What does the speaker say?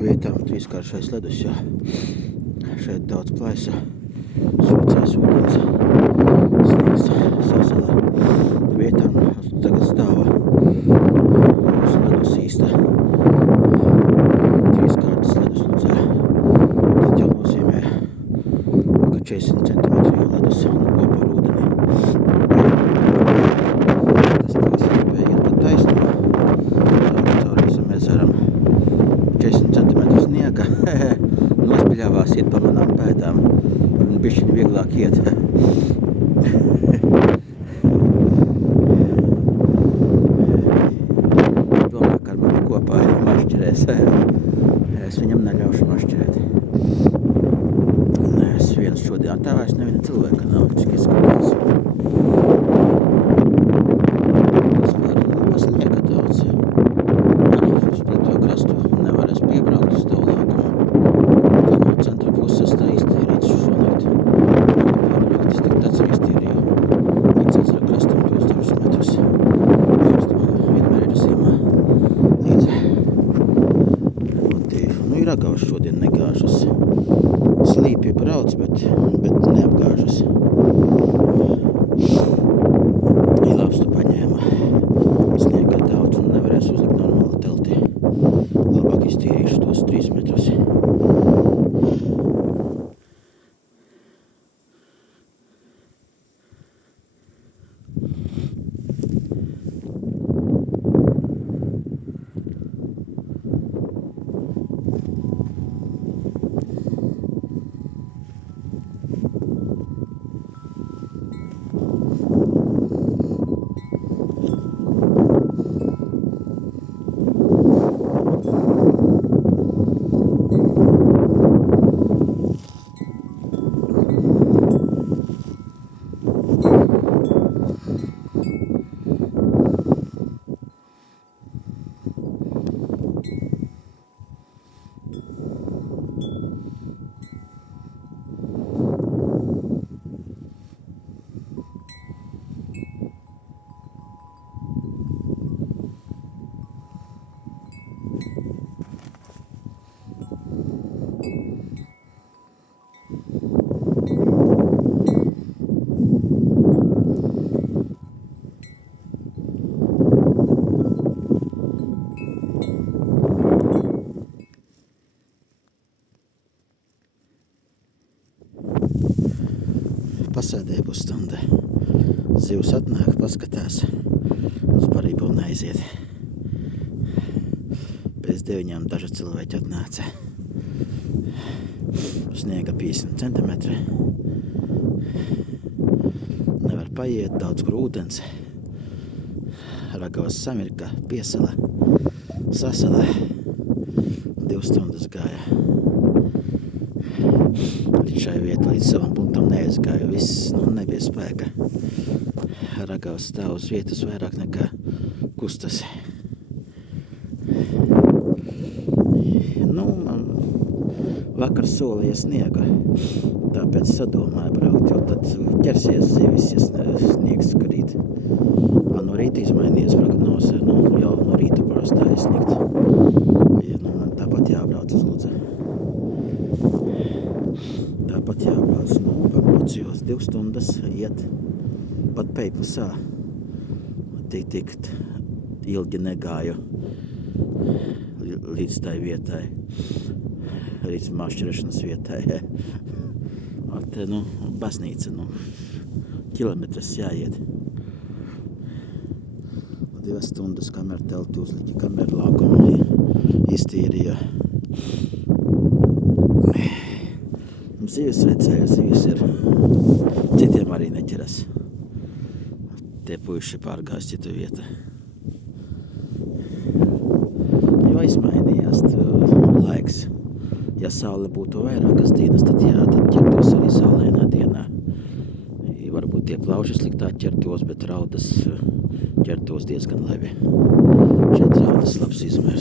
vietām trīskāršais ledus, jā. Šeit daudz plaisa, sūcās ūdens, sniegs sasalā. Vietām tagad stāva uz ledus īsta trīskārtas ledus Ludzā. Tad jau nozīmē, ka 40 centimetri jau ledus kopā ar ūdeni. Tas plais gribēja iet pat taisno. Caur visam ezeram 40 centimetru sniega. Nospļāvās iet pa manām pēdām. Un bišķiņ vieglāk iet. Domā, ka ar mani kopā ir mašķirēs. Es viņam neļaušu mašķirēt. Es viens šodien tā vairs neviena cilvēka nav, cik izskatās. Vispār sniega daudz. Arī uz preto krastu nevarēs piebraukt uz tavu laukumu. Tā no centra puses tā iztīrīts šonakt. Piebraukt, es tik tāds ir iztīrīju. Līdz ezera krastam tos 2 metrus. Šis man vienmēr ir zīmā līdzi. Nu, ir agavs šodien negāžas. Slīpi brauc, bet neapgāžas. Ilāpstu paņēma. Sniega daudz un nevarēs uzlikt normāli telti. Labāk iztīrīšu tos 3 metrus. Pasēdēja pusstunda. Zivs atnāk, paskatās. Uz barību neaiziet. Pēc 9 daži cilvēki atnāca. Sniega 50 centimetri. Nevar paiet, daudz kur ūdens. Ragavas samirka, piesala, sasala. 2 stundas gāja. Līdz šai vietai, līdz savam punktam neaizgāju. Viss, nebija spēka. Ragavas stāv uz vietas vairāk nekā kustas. Man vakar solīja sniegu, tāpēc sadomāju braukt, jo tad ķersies zivis, ja sniegs krīt. No rīta izmainījies prognoze, jau no rīta parastāja sniegt. Man tāpat jābrauc uz Ludzi. Tāpat jābrauc, pamocijos 2 stundas iet pat Peipusā. Tik ilgi negāju līdz tai vietai, līdz mašķirešanas vietai. Te, baznīca, kilometrs jāiet. 2 stundas, kamēr telti uzlika, kamēr laukumu iztīrīja. Zivis redzēju, zivis ir. Citiem arī neķeras. Tie puiši pārgājas citu vietu. Jo izmainījās laiks. Ja saule būtu vairākas dienas, tad ķertos arī saulēnā dienā. Varbūt tie plauši sliktāk ķertos, bet raudas ķertos diezgan labi. Šeit raudas labs izmērs.